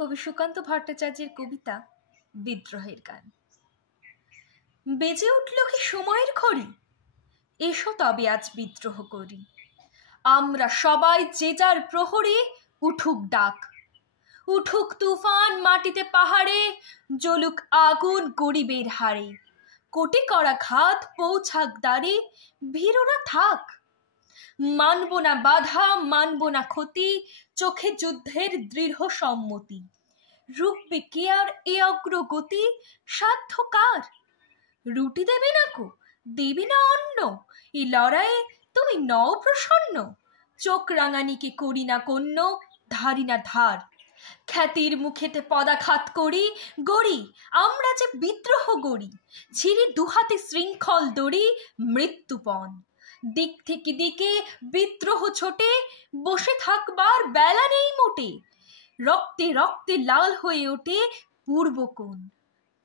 কবি সুকান্ত ভট্টাচার্যের কবিতা বিদ্রোহের গান। বেজে উঠল কি সময়ের ঘড়ি, এসো তবে আজ বিদ্রোহ করি। আমরা সবাই যে যার প্রহরে উঠুক ডাক, উঠুক তুফান মাটিতে পাহাড়ে, জ্বলুক আগুন গরিবের হাড়ে। কোটি করা ঘাত পৌঁছাক দ্বারে, ভীরুরা থাক। মানব না বাধা, মানব না ক্ষতি, চোখে যুদ্ধের দৃঢ় সম্মতি। রুখবে কে আর এ অগ্রগতি, সাধ্য কার? রুটি দেবে না কো, দেবে না অন্ন, এই লড়াইয়ে তুমি নও প্রসন্ন। চোখ রাঙানিকে করি না কন্য, ধারি না ধার। খ্যাতির মুখেতে পদাঘাত করি, গড়ি আমরা যে বিদ্রোহ গড়ি। ছিঁড়ি দুহাতে শৃঙ্খল দড়ি, মৃত্যুপণ। দিক থেকে দিকে বিদ্রোহ ছোটে, বসে থাকবার বেলা নেই মোটে। রক্তে রক্তে লাল হয়ে ওঠে পূর্বকোণ।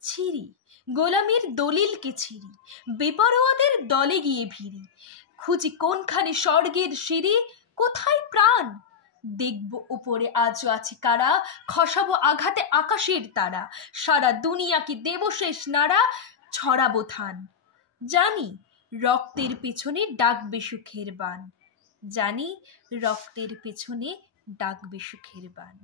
ছিঁড়ি গোলামীর দলিলকে ছিঁড়ি, বেপরোয়াদের দলে গিয়ে ভিড়ি। খুঁজি কোনখানে স্বর্গের সিঁড়ি, কোথায় প্রাণ? দেখব উপরে আজও আছে কারা, খসাবো আঘাতে আকাশের তারা। সারা দুনিয়া কি দেব শেষ নাড়া, ছড়াবো থান। জানি রক্তের পেছনে ডাকবে সুখের বান, জানি রক্তের পেছনে ডাকবে সুখের বান।